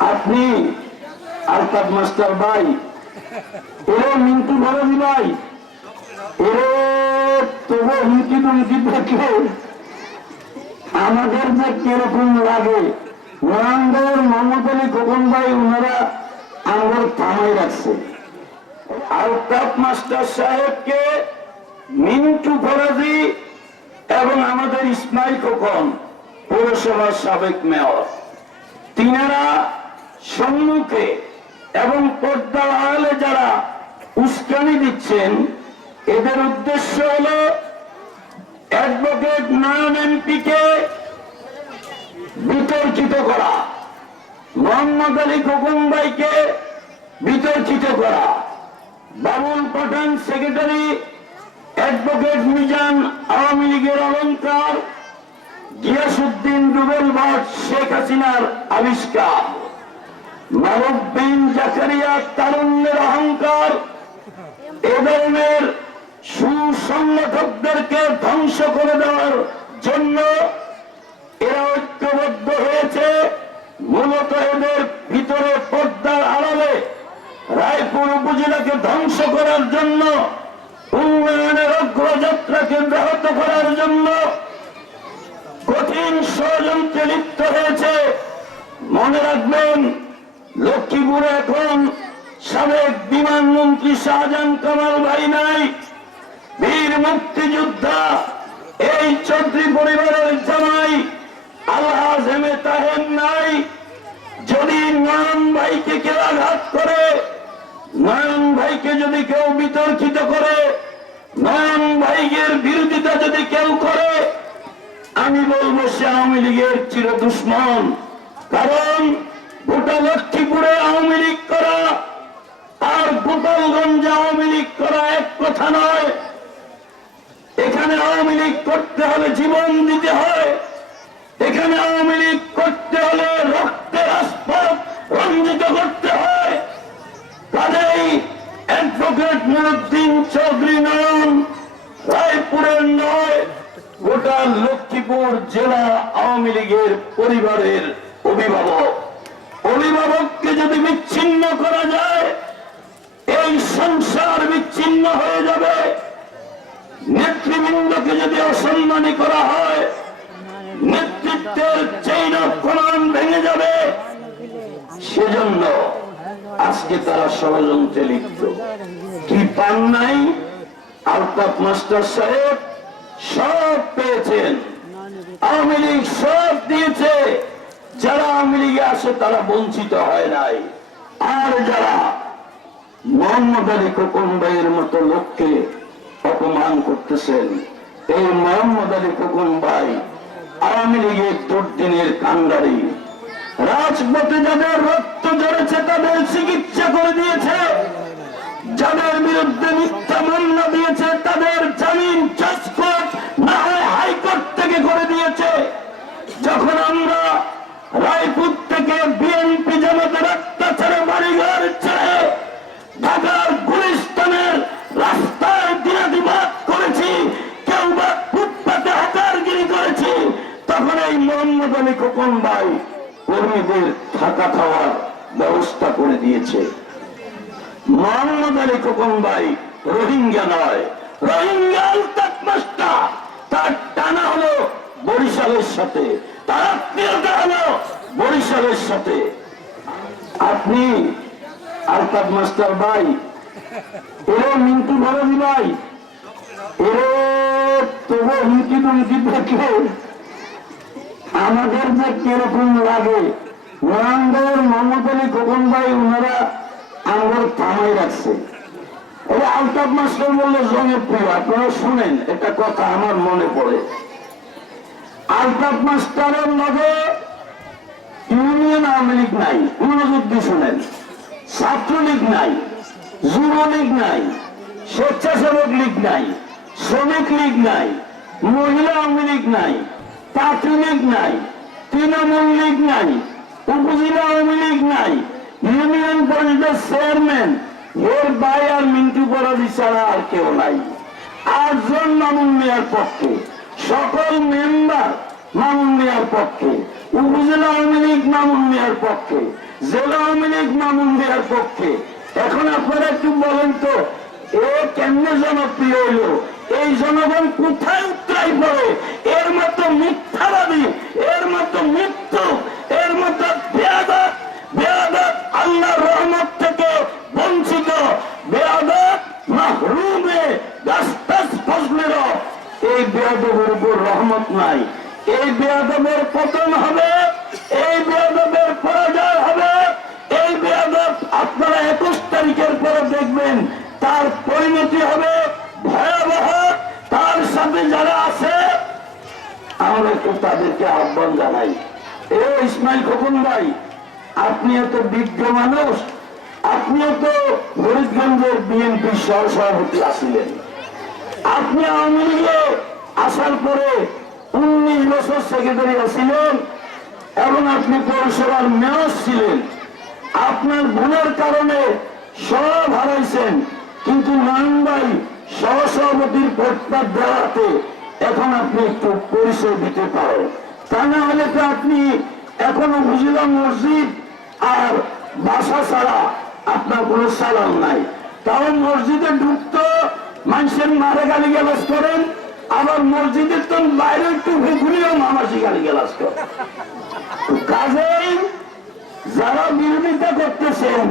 আপনি আলতাফ মাস্টার ভাই এরে মিন্টু ভরজি ভাই এরে তবু হুমকি টুমকি দেখে আমাদের যে কীরকম লাগে। নারায়ণগড় মোহাম্মদ আলী খোকন ভাই, ওনারা আমার থামাই রাখছে। আলতাফ মাস্টার সাহেবকে মিন্টু ফরাজি এবং আমাদের ইসমাইল খোকন, পৌরসভার সাবেক মেয়র। তিনারা সম্মুখে এবং পর্দার আড়ালে যারা উস্কানি দিচ্ছেন, এদের উদ্দেশ্য হল অ্যাডভোকেট নয়ন এমপিকে বিতর্কিত করা, মোহাম্মদ আলী খোকন ভাইকে বিতর্কিত করা। বাবুল পাঠান সেক্রেটারি অ্যাডভোকেট মিজান আওয়ামী লীগের অলঙ্কার গিয়াসুদ্দিন রুবেল ভাট, শেখ হাসিনার আবিষ্কার। বিন জাকারিয়া তারুণ্যের অহংকার এ সুসংগঠকদেরকে ধ্বংস করে দেওয়ার জন্য এরা ঐক্যবদ্ধ হয়েছে। মূলত এদের ভিতরে পর্দার আড়ালে রায়পুর উপজেলাকে ধ্বংস করার জন্য, উন্নয়নের অগ্রযাত্রাকে ব্যাহত করার জন্য কঠিন ষড়যন্ত্রে লিপ্ত হয়েছে। মনে রাখবেন লক্ষ্মীপুরে এখন সাবেক বিমানমন্ত্রী শাহজাহান কামাল ভাই নাই। বীর মুক্তিযোদ্ধা এই চৌধুরী পরিবারের জামাই আল্লাহ নাই। যদি নয়ন ভাইকে কেউ আঘাত করে, নয়ন ভাইকে যদি কেউ বিতর্কিত করে, নয়ন ভাইয়ের বিরোধিতা যদি কেউ করে, আমি বলব সে আওয়ামী লীগের চির দুশ্মন কারণ গোটা লক্ষ্মীপুরে আওয়ামী লীগ করা আর গোপালগঞ্জে আওয়ামী লীগ করা এক কথা নয়। এখানে আওয়ামী লীগ করতে হলে জীবন দিতে হয়। এখানে আওয়ামী লীগ করতে হলে রক্তের আসপদ রঞ্জিত করতে হয়। কাজেই অ্যাডভোকেট নুরুদ্দিন চৌধুরী নয়ন রায়পুরের নয়। গোটা লক্ষ্মীপুর জেলা আওয়ামী লীগের পরিবারের অভিভাবক। অভিভাবককে যদি বিচ্ছিন্ন করা যায় এই সংসার বিচ্ছিন্ন হয়ে যাবে। নেতৃবৃন্দকে যদি অসম্মানী করা হয়, নেতৃত্বের চেইন কমান্ড ভেঙে যাবে। সেজন্য আজকে তারা ষড়যন্ত্রে লিপ্ত। কি পান নাই? আলতাফ মাস্টার সাহেব সব পেয়েছেন। আওয়ামী লীগ সব দিয়েছে। যারা আওয়ামী লীগে আসে তারা বঞ্চিত হয় নাই। আর যারা মোহাম্মদ আলী খোকন ভাইয়ের মতো লোককে অপমান করতেছেন। এই মোহাম্মদ আলী খোকন ভাই আওয়ামী লীগের দুর্দিনের কান্ডারি রাজপথে যাদের রক্ত ঝরেছে, তাদের চিকিৎসা করে দিয়েছে। যাদের বিরুদ্ধে মিথ্যা মামলা দিয়েছে, তাদের জামিন না হয় হাইকোর্ট থেকে করে দিয়েছে। যখন আমরা রায়পুর থেকে বিএনপি ব্যবস্থা করে দিয়েছে। মোহাম্মদ খোকন ভাই রোহিঙ্গা নয়। রোহিঙ্গা তার টানা হলো বরিশালের সাথে। তার আত্মীয়তা হলো বরিশালের সাথে। আপনি আলতাফ মাস্টার ভাই এরে মিন্টু ভরজি ভাই এরে তবু হুমকি টুমকি আমাদের যে কীরকম লাগে মোহাম্মদ আলী খোকন ভাই রাখছে। মাস্টার জনপ্রিয় আপনারা শুনেন একটা কথা আমার মনে পড়ে। মাস্টারের ইউনিয়ন আওয়ামী লীগ নাই, মনোযোগ দিয়ে ছাত্রলীগ নাই, যুবলীগ নাই, স্বেচ্ছাসেবক লীগ নাই, শ্রমিক লীগ নাই, মহিলা আওয়ামী লীগ নাই লীগ নাই, তৃণমূল লীগ নাই উপজেলা আওয়ামী লীগ নাই। ইউনিয়ন পরিষদের চেয়ারম্যান এর ভাই আর মিন্টু পরাজি ছাড়া আর কেউ নাই। আটজন মামুন মিয়ার পক্ষে, সকল মেম্বার মামুন মিয়ার পক্ষে, উপজেলা আওয়ামী লীগ মামুন মিয়ার পক্ষে, জেলা আওয়ামী লীগ মামুন মিয়ার পক্ষে। এখন আপনারা একটু বলেন তো, এ কেমনে জনপ্রিয় হইল? এই জনগণ কোথায় উত্তরাই পড়ে? এর মতো মিথ্যাবাদী, এর মতো মৃত্যু এর মতো বেয়াদত বেয়াদত আল্লাহর রহমত থেকে বঞ্চিত বেয়াদত মাহরুমে দাস্তাস ফজলেরও এই বেয়াদবের উপর রহমত নাই। এই বেয়াদবের পতন হবে, এই বেয়াদবের পরাজয় হবে, এই বেয়াদব আপনারা একুশ তারিখের পরে দেখবেন, তার পরিণতি হবে ভয়াবহ। তার সাথে যারা আছে, আমরা একটু তাদেরকে আহ্বান জানাই। এ ইসমাইল খোকন ভাই, আপনি এত বিজ্ঞ মানুষ আপনিও তো ফরিদগঞ্জের বিএনপির সহ সভাপতি আসিলেন আপনি আওয়ামী লীগে আসার পরে উনিশ বছর সেক্রেটারি ছিলেন এবং আপনি পৌরসভার মেয়র ছিলেন। আপনার ভুলের কারণে সব হারাইছেন, কিন্তু নয়ন ভাই সহসভাপতির পদটা দেওয়াতে এখন আপনি একটু পরিচয় দিতে পারেন। তা না হলে তো আপনি এখনও বুঝিলা মসজিদ আর বাসা ছাড়া আপনার কোনো সালাম নাই। তাও মসজিদে ঢুকতো, মানুষের মারে গালি গালাজ করেন, আবার মসজিদের তো বাইরে একটু ঘুরিয়েও মামাসি গালি গালাজ করেন। কাজেই যারা বিরোধিতা করতেছেন,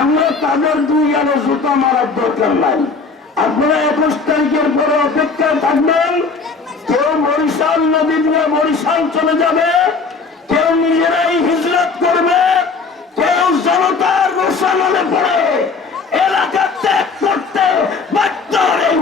আমরা তাদের দুই গেলে জুতা মারার দরকার নাই। আপনারা একুশ তারিখের পরে অপেক্ষায় থাকবেন। নদী দিয়ে বরিশাল চলে যাবে। কেউ নিজেরাই হিজরত করবে, কেউ জনতার রোষানলে পড়ে। এলাকা ত্যাগ করতে বাধ্য হলেন